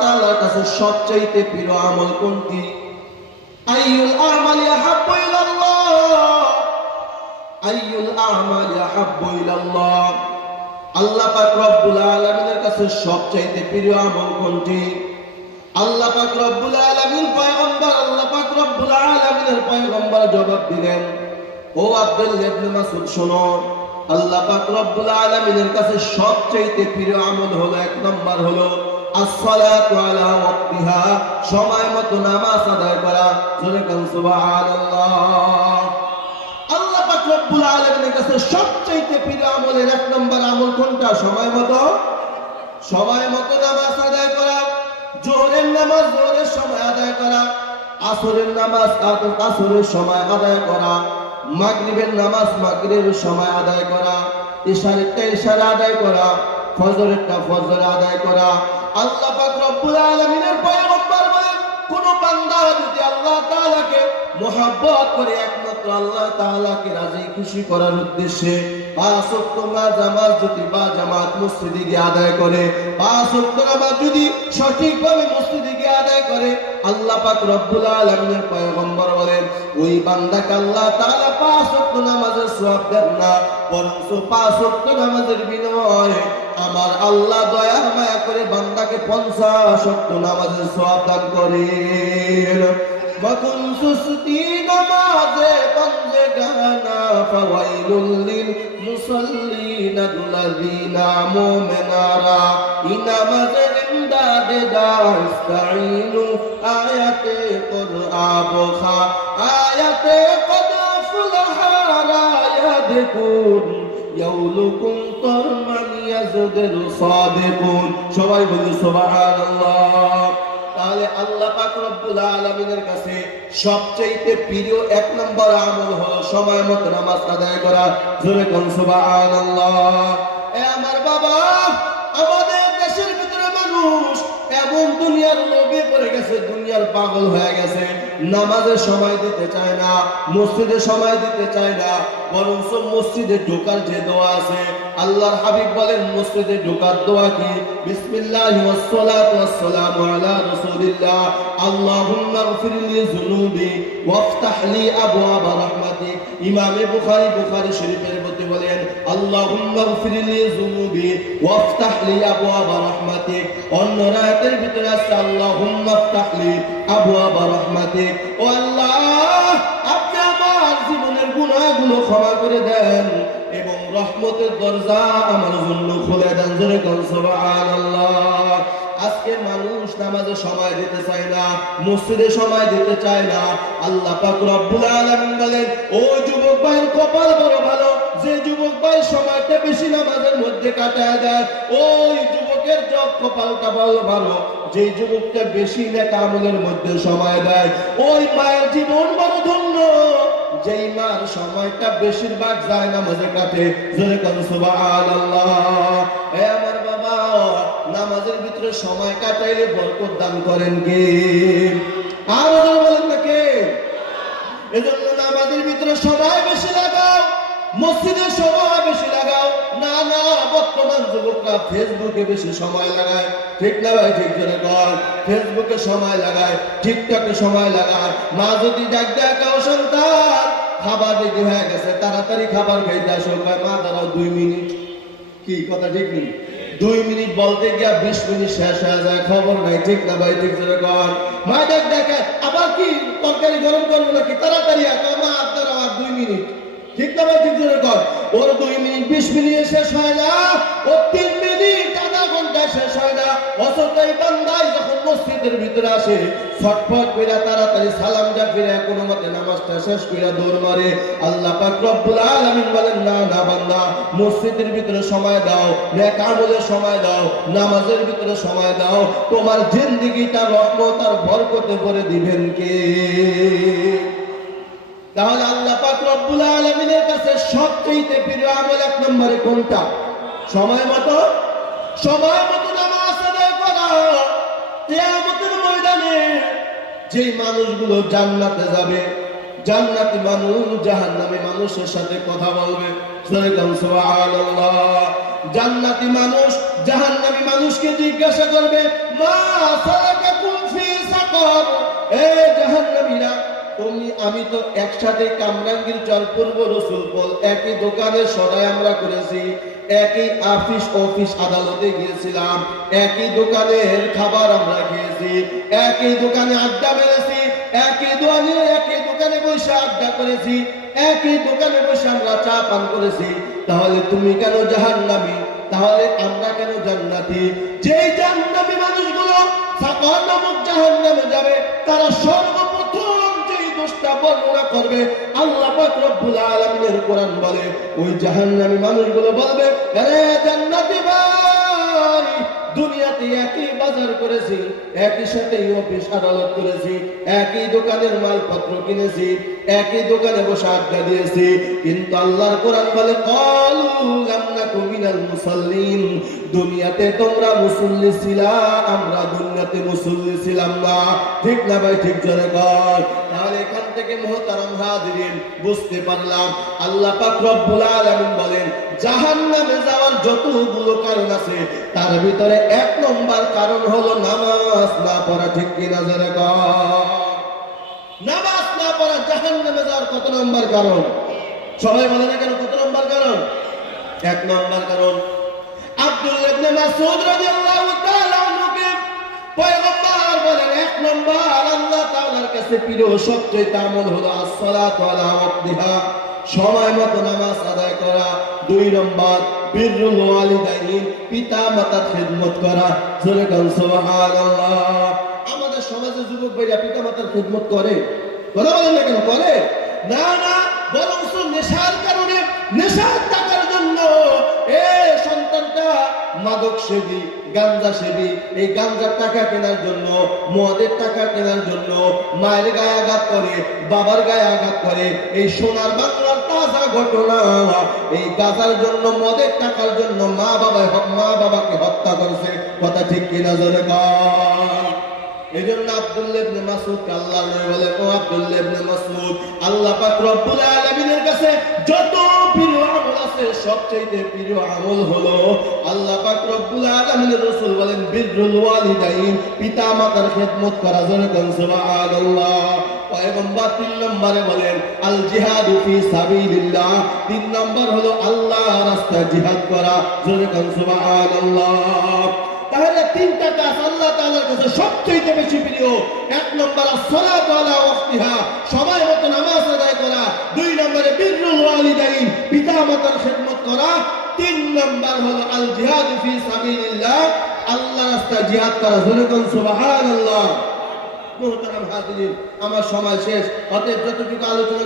তাআলার কাছে সবচেয়ে প্রিয় আমল কোনটি? আইয়ুল আমালি আহাব্বু ইলাল্লাহ, আইয়ুল আমালি আহাব্বু ইলাল্লাহ। আল্লাহ পাক রব্বুল আলামিনের কাছে সবচেয়ে প্রিয় আমল কোনটি? আল্লাহ পাক রব্বুল আলামিন পয়গম্বর, আল্লাহ পাক রব্বুল আলামিনের পয়গম্বর জবাব দিলেন, ও আব্দুল্লাহ ইবনে মাসউদ শোনো, আল্লাহ পাক রব্বুল আলামিনের কাছে সবচেয়ে প্রিয় আমল হলো, এক নাম্বার হলো as-সালাতু আলা ওয়াক্তিহা, সময় মতো নামাজ আদায় করা। জোরে কান সুবহানাল্লাহ। আল্লাহ পাক রব্বুল আলামিনের কাছে সবচেয়ে প্রিয় আমলের এক নাম্বার আমল কোনটা? সময় মতো নামাজ আদায় করা। জোহরের নামাজ জোহরের সময় আদায় করা, আসরের নামাজ আসরের সময় আদায় করা, মাগরিবের নামাজ মাগরিবের সময় আদায় করা, ইশারেরটা ইশারে আদায় করা, ফজরেরটা ফজরে আদায় করা। আল্লাহ পাক রব্বুল আলামিনের পয়গম্বর বলেন, কোন বান্দা যদি আল্লাহ তাআলাকে মহব্বত করে একমাত্র আল্লাহ তাআলাকে রাজি খুশি করার উদ্দেশ্যে পাঁচ ওয়াক্ত নামাজ যদি বা জামাত মসজিদে গিয়ে আদায় করে, পাঁচ ওয়াক্ত নামাজ যদি সঠিকভাবে মসজিদে গিয়ে আদায় করে, আল্লাহ পাক রব্বুল আলামিনের পয়গম্বর বলেন, ওই বান্দাকে আল্লাহ তাআলা পাঁচ ওয়াক্ত নামাজের সওয়াব দেন না, বরং পাঁচ ওয়াক্ত নামাজের বিনিময়ে আমার আল্লাহ দয়া মায়া করে বান্দাকে 50 ওয়াক্ত নামাজের সওয়াব দান করেন। মকুন সুস্তি নামাজে বন্দে গানা ফাওয়াইলুল লিল মুসাল্লিন আল্লাযিনা মুমিনারা ইনামাজে ইমদাদে দাস্তাইনু আয়াতে কুরআন বখা আয়াতে কদ ফুলহা রায়াদকুন ইয়াউলুকুম তারমান ইয়াজুদুর সাদিকুন। সবাই বলি সুবহানাল্লাহ। তাহলে আল্লাহ পাক রব্বুল আলামিনের কাছে সবচেয়ে প্রিয় এক নম্বর আমল হলো সময় মতো নামাজ আদায় করা। জোরে কোন সুবহানাল্লাহ। এ আমার বাবা, আমাদের দেশের ভিতরে মানুষ এমন দুনিয়ার লোভে পড়ে গেছে, দুনিয়ার পাগল হয়ে গেছে, নামাজের সময় দিতে চায় না, মসজিদে সময় দিতে চায় না, বরং মসজিদে ঢোকার যে দোয়া আছে, আল্লাহর হাবিব বলেন মসজিদে ঢোকার দোয়া কি? বিসমিল্লাহি ওয়াস সালাতু ওয়াস সালামু আলা রাসূলিল্লাহ, আল্লাহুম্মা গফিরলি যুনুবি ওয়াফতাহ লি আবওয়াব রাহমাতিক। ইমামে বুখারী শরীফের মধ্যে বলেন, আল্লাহুম্মা গফিরলি যুনুবি ওয়াফতাহ লি আবওয়াব রাহমাতিক। অন্য রায়াতের ভিতরে আছে আল্লাহুম্মা ইফতাহ লি আবওয়াব রাহমাতিক। ও আল্লাহ, আপনি আমার জীবনের গুনাহগুলো ক্ষমা করে দেন এবং রহমতের দরজা আমার জন্য খুলে দেন। জোরে কোন সুবহানাল্লাহ। আজকে মানুষ নামাজে সময় দিতে চায় না, মসজিদে সময় দিতে চায় না। আল্লাহ পাক রব্বুল আলামিন বলেন, ও যুবক ভাইয়ের কপাল বড় ভালো, যে যুবক ভাই সময়টা বেশি নামাজের মধ্যে কাটায় দেয়, ওই যুবকের কপালটা বড় ভালো, যে যুবকটা বেশি নেক আমলের মধ্যে সময় দেয়, ওই মায়ের জীবন বড় ধন্য, যেই মার সময়টা বেশিরভাগ যায় নামাজে কাটে। জোরে কোন সুবহানাল্লাহ। হে আমার বাবা, নামাজের ভিতরে সময় কাটাইলে বরকত দান করেন কে? আর বলেন না কে? এজন্য নামাজের ভিতরে সময় বেশি লাগাও, মসজিদে সময় বেশি লাগাও। না না, বর্তমান যুবকরা ফেসবুকে বেশি সময় লাগায়। ঠিক না ভাই? ঠিক জোরে কর। ফেসবুকে সময় লাগায়, টিকটকে সময় লাগায়। মা যদি ডাক দেয় কাও সন্তান খাবার রেডি হয়ে গেছে, তাড়াতাড়ি খাবার খাইতে আসো, মা দাঁড়াও 2 মিনিট। কি কথা ঠিক নেই? 2 মিনিট বলতে গিয়া 20 মিনিট শেষ হয়ে যায়, খবর নাই। ঠিক না ভাই? ঠিক জোরে কর। মা ডাক দেখে আবার কি তরকারি গরম করবো নাকি, তাড়াতাড়ি মা আপনার আর 2 মিনিট। ঠিক না ভাই? ঠিক জোরে কর। ওর 2 মিনিট 20 মিনিট শেষ হয় না, ও 3 মিনিট আধা ঘন্টা শেষ হয় না। অসতই বান্দাই যখন মসজিদের ভিতরে আসে, ছটফট কইরা তাড়াতাড়ি সালামটা ফিরে কোনো মতে নামাজটা শেষ কইরা দৌড় মারে। আল্লাহ পাক রব্বুল আলামিন বলেন, না না বান্দা, মসজিদের ভিতরে সময় দাও, নেক আমলের সময় দাও, নামাজের ভিতরে সময় দাও, তোমার জিন্দেগিটা রহমত আর বরকতে ভরে দিবেন কে? তাহলে আল্লাহ পাক রব্বুল আলামিনের কাছে সবচেয়ে প্রিয় আমল এক নম্বরে কোনটা? সময় মতো নামাজ আদায় করা। কিয়ামতের ময়দানে যে মানুষগুলো জান্নাতে যাবে, জান্নাতি মানুষ জাহান্নামী মানুষের সাথে কথা বলবে। সুবহানাল্লাহ। জান্নাতি মানুষ জাহান্নামী মানুষকে জিজ্ঞাসা করবে, মা এ জাহান্নামীরা, তুমি আমি তো একসাথে কামরাঙ্গীর জলপূর্ব রসুলপুর একই দোকানে সদাই আমরা করেছি, একই অফিস আদালতে গিয়েছিলাম, একই দোকানের খাবার আমরা খেয়েছি, একই দোকানে আড্ডা মেরেছি, একই দোকানে বসে আড্ডা করেছি, একই দোকানে বসে আমরা চা পান করেছি। তাহলে তুমি কেন জাহান্নামী? তাহলে আমরা কেন জান্নাতি? যেই জাহান্নামী মানুষগুলো সাকার নামক জাহান্নামে যাবে, তারা সর্বপ্রথম যেই দোষটা বর্ণনা করবে, আল্লাহ পাক রব্বুল আলামিনের কোরআন বলে, ওই জাহান্নামী মানুষগুলো বলবে, আরে জান্নাতি ভাই, দুনিয়াতে একই বাজার করেছি, একই সাথে অফিস আদালত করেছি, একই দোকানের মালপত্র কিনেছি, একই দোকানে বসে আড্ডা দিয়েছি, কিন্তু আল্লাহর কোরআন বলে, ক্বালু লাম নাকু মিনাল মুসাল্লিন, দুনিয়াতে তোমরা মুসল্লি ছিলা, আমরা দুনিয়াতে মুসল্লি ছিলাম না। ঠিক না ভাই? ঠিক জোরে কর। তাহলে এখান থেকে মুহতারাম হাজিরিন বুঝতে পারলাম আল্লাহ পাক রব্বুল আলামিন বলেন, জাহান্নামে যাওয়ার যতগুলো কারণ আছে, তার ভিতরে এক নম্বর কারণ হলো নামাজ না পড়া। ঠিক কি না জোরে কর? নামাজ না পড়া জাহান্নামে যাওয়ার কত নম্বর কারণ? সবাই বলে না কেন কত নম্বর কারণ? এক নম্বর কারণ। আব্দুল্লাহ ইবনে মাসউদ রাদিয়াল্লাহু তাআলা আনহুকে পয়গম্বর বলেন, এক নম্বর আল্লাহ তাআলার কাছে প্রিয় সবচেয়ে আমল হলো as-সালাতু আলা ওয়াক্তিহা, সময় মতো নামাজ আদায় করা। দুই নম্বর বিররুল ওয়ালিদাইন, পিতা মাতার খিদমত করা। জোরে বলুন সুবহানাল্লাহ। আমাদের সমাজে যুবক ভাইরা পিতা মাতার খিদমত করে? কথা বলেন না কেন করে? না না, বরং নেশার কারণে, নেশার টাকার জন্য সন্তানটা মাদক সেবী, গাঞ্জা সেবী, এই গাঞ্জার টাকা কেনার জন্য, মদের টাকা কেনার জন্য মায়ের গায়ে আঘাত করে, বাবার গায়ে আঘাত করে। এই সোনার বাংলার তাজা ঘটনা, এই গাঁজার জন্য, মদের টাকার জন্য মা বাবাকে হত্যা করেছে। কথা ঠিক কিনা জোরে বল। এই জন্য আব্দুল্লাহ ইবনে মাসউদ আল্লাহ বলে, ও আব্দুল্লাহ ইবনে মাসউদ, আল্লাহ পাক রব্বুল আলামিনের কাছে যত প্রিয় আমল আছে, সবচেয়ে প্রিয় আমল হলো আল্লাহ পাক রব্বুল আলামিনের রাসূল বলেন বিররুল ওয়ালিদাইন, পিতা মাতার খিদমত করা। জোরে বলেন সুবহানাল্লাহ। পয়গম্বর 3 নম্বরে বলেন আল জিহাদু ফি সাবিলিল্লাহ, 3 নম্বর হলো আল্লাহর রাস্তায় জিহাদ করা। জোরে বলেন সুবহানাল্লাহ। তাহলে তিনটা কাজ আল্লাহ তাআলার কাছে সবচেয়ে বেশি প্রিয়। এক নম্বর as-সালাতু আলা ওয়াক্তিহা, সময় মতো নামাজ আদায় করা। দুই নম্বরে বিররুল ওয়ালিদাইন, পিতা মাতার খিদমত করা। 3 নম্বর হলো আল জিহাদু ফি সাবিলিল্লাহ, আল্লাহর রাস্তায় জিহাদ করা। জোরে বলুন সুবহানাল্লাহ। মুহতারাম হাজিরিন, আমার সময় শেষ, অতএব যতটুকু আলোচনা